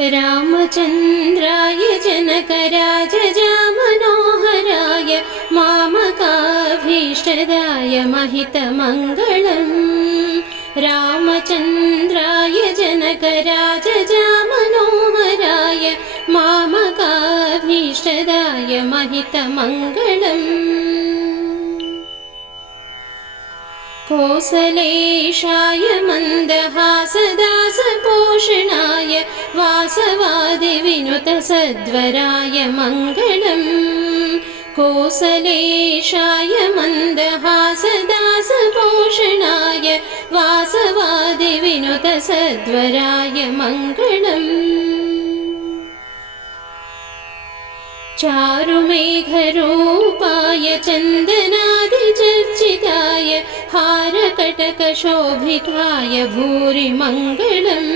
रामचन्द्राय जनकराजजामनोहराय मामकाभीष्टदाय महितमङ्गलम्। रामचन्द्राय जनकराजजामनोहराय मामकाभीष्टदाय महितमङ्गलम् कोसलेशाय मन्दहासदासपोषणाय वासवादिविनुतसद्वराय मङ्गलम्। कोसलेशाय मन्दहासदासपोषणाय वासवादिविनुतसद्वराय मङ्गलम्। चारुमेघरूपाय चन्दनादिचर्चिताय हारकटकशोभिताय भूरिमङ्गलम्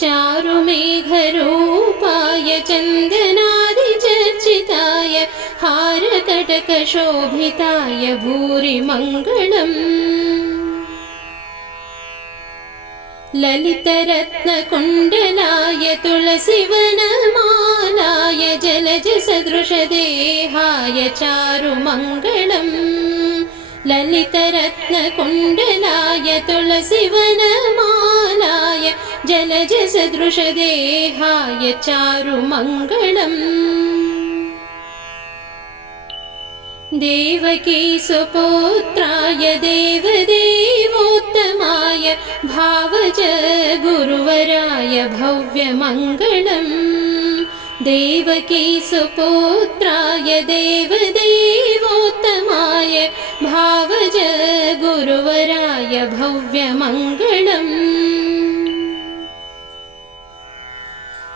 चारुमेघरूपाय चन्दनादिचर्चिताय हारकटकशोभिताय भूरिमङ्गलम्। ललितरत्नकुण्डलाय तुलसिवनमालाय जलजसदृशदेहाय चारुमङ्गलम् ललितरत्नकुण्डलाय तुलसिवनमालाय जलजसदृशदेहाय चारुमङ्गलम् देवकी सुपुत्राय देवदेवोत्तमाय भावज गुरुवराय भव्यमङ्गलम् देवकी सुपुत्राय देवदेवोत्तमाय ഭാവജ ഗുരുവരായ ഭവ്യമംഗളം.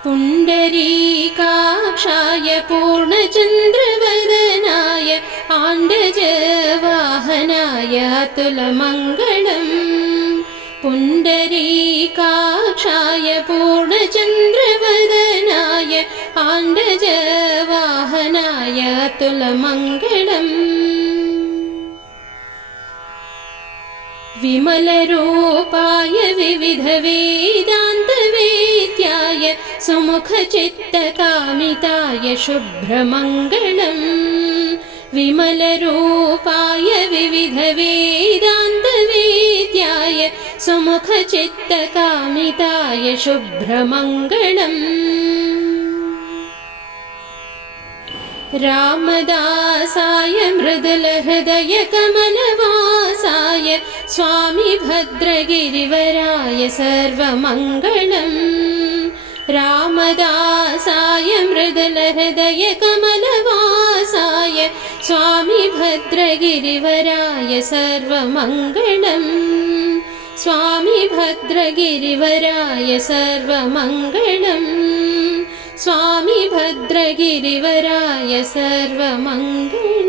പുണ്ടരീകാക്ഷായ പൂർണചന്ദ്രവദനായ ആണ്ടജവാഹനായ തുലമംഗളം. പുണ്ടരീകാക്ഷായ പൂർണചന്ദ്രവദനായ ആണ്ടജവാഹനായ തുലമംഗളം. विमलरूपाय विविधवेदान्तवेद्याय सुमुखचित्तकामिताय शुभ्रमङ्गलम् विमलरूपाय विविधवेदान्तवेद्याय सुमुखचित्तकामिताय शुभ्रमङ्गलम् रामदासाय मृदुलहृदयकमलवासाय स्वामि भद्रगिरिवराय सर्वमङ्गलम्। रामदासाय मृदुलहृदयकमलवासाय स्वामि भद्रगिरिवराय सर्वमङ्गलम्। स्वामि भद्रगिरिवराय सर्वमङ्गलम्। स्वामि भद्रगिरिवराय सर्वमङ्गलम्